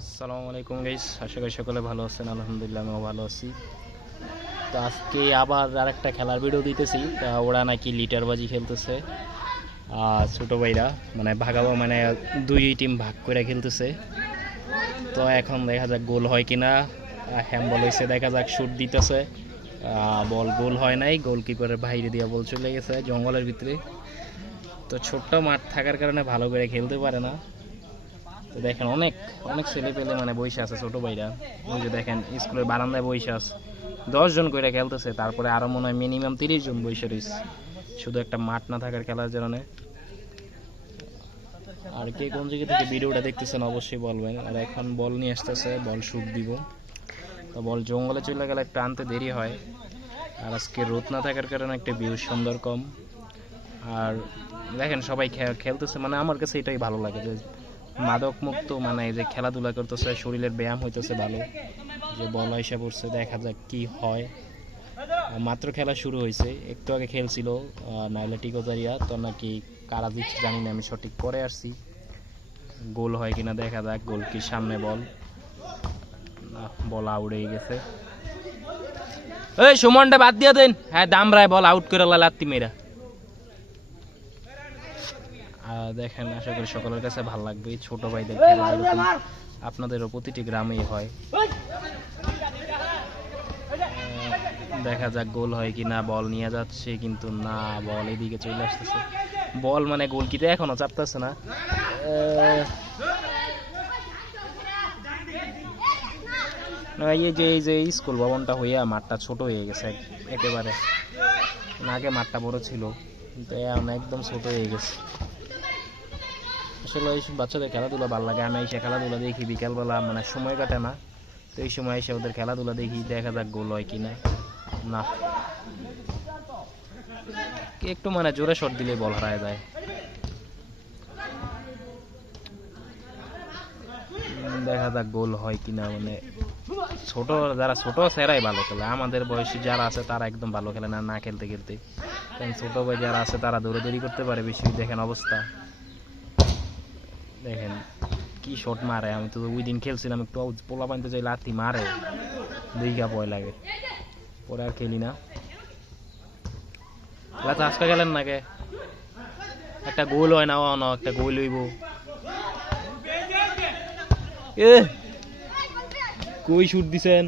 আসসালামু আলাইকুম গাইস, আশা করি সকলে ভালো আছেন। আলহামদুলিল্লাহ আমিও ভালো আছি। তো আজকে আবার আরেকটা খেলার ভিডিও দিতেছি। ওরা নাকি লিটারবাজি খেলতেছে, ছোটো ভাইরা মানে ভাগাবো, মানে দুই টিম ভাগ করে খেলতেছে। তো এখন দেখা যাক গোল হয় কিনা। হ্যান্ডবল হয়েছে, দেখা যাক শুট দিতেছে, বল গোল হয় নাই, গোলকিপারের বাইরে দিয়ে বল চলে গেছে জঙ্গলের ভিতরে। তো ছোট্ট মাঠ থাকার কারণে ভালো করে খেলতে পারে না। তো দেখেন অনেক অনেক ছেলে পেলে মানে বসে আছে, ছোটো ভাইরা। ওই যে দেখেন স্কুলের বারান্দায় বসে আছে, 10 জন করে খেলতেছে। তারপরে আরও মনে হয় মিনিমাম 30 জন বসে রয়েছে, শুধু একটা মাঠ না থাকার খেলার জন্য। আর কে কোন জায়গা থেকে ভিডিওটা দেখতেছেন অবশ্যই বলবেন। আর এখন বল নিয়ে আসতেছে, বল শুট দিব। তো বল জঙ্গলে চলে গেলে একটু আনতে দেরি হয়। আর আজকে রোদ না থাকার কারণে একটা ভিউ সুন্দর কম। আর দেখেন সবাই খেলতেছে, মানে আমার কাছে এটাই ভালো লাগে যে মাদক মুক্ত, মানে যে খেলাধুলা করতেছে, শরীরের ব্যায়াম হইতেছে ভালো। যে বল এসে পড়ছে, দেখা যাক কি হয়। মাত্র খেলা শুরু হয়েছে, একটু আগে খেলছিল নাইলা টিকোজারিয়া, তো নাকি কারা দিচ্ছে জানি না, আমি সঠিক পরে আসছি। গোল হয় কিনা দেখা যাক। গোল কি সামনে, বল বল আউট হয়ে গেছে। এই সুমনটা বাদ দিয়ে দেন, হ্যাঁ দামরায় বল আউট করে লাত্তি মেয়েরা। দেখেন আশা করি সকলের কাছে ভালো লাগবে। ছোট ভাইদের খেলা আপনাদেরও প্রতিটি গ্রামেই হয়। দেখা যাক গোল হয় কি না। বল নিয়ে যাচ্ছে কিন্তু না, বল এদিকে চলে আসতেছে। বল মানে গোলকিতে এখনো চাপতেছে না। এই যে স্কুল ভবনটা হইয়া মাঠটা ছোট হয়ে গেছে একেবারে। আগে মাঠটা বড় ছিল, কিন্তু এখন একদম ছোট হয়ে গেছে। আসলে এই বাচ্চাদের খেলাধুলা ভালো লাগে। আমি এসে খেলাধুলা দেখি বিকালবেলা, মানে সময় কাটে না, তো এই সময় এসে ওদের খেলাধুলা দেখি। দেখা যাক গোল হয় কিনা। না, একটু মানে জোরে শট দিলে বল হারায় যায়। দেখা যাক গোল হয় কিনা। মানে ছোট যারা ছোট সেরাই ভালো খেলে, আমাদের বয়সী যারা আছে তারা একদম ভালো খেলে না, না খেলতে খেলতে। কারণ ছোট ভাই যারা আছে তারা দৌড়াদৌড়ি করতে পারে বেশি। দেখেন অবস্থা, দেখেন কি শট মারে। আমি তো ওই দিন খেলছিলাম, একটু পোলা পানিতে যাই লাথি মারে, দিঘা ভয় লাগে, পরে আর খেলি না। আজকে গেলেন নাকি একটা গোল হয় না, একটা গোল হইব। এ কই শুট দিছেন?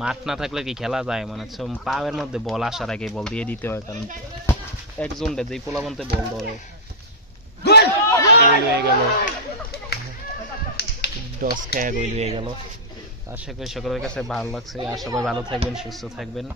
মাঠ না থাকলে কি খেলা যায়? মানে পায়ের মধ্যে বল আসার আগে বল দিয়ে দিতে হয়, কারণ একজন যেই পোলাবন্তে বল ধরে হয়ে গেল, ডস খেয়ে গোল হয়ে গেল। আশা করি সকলের কাছে ভালো লাগছে। আর সবাই ভালো থাকবেন, সুস্থ থাকবেন।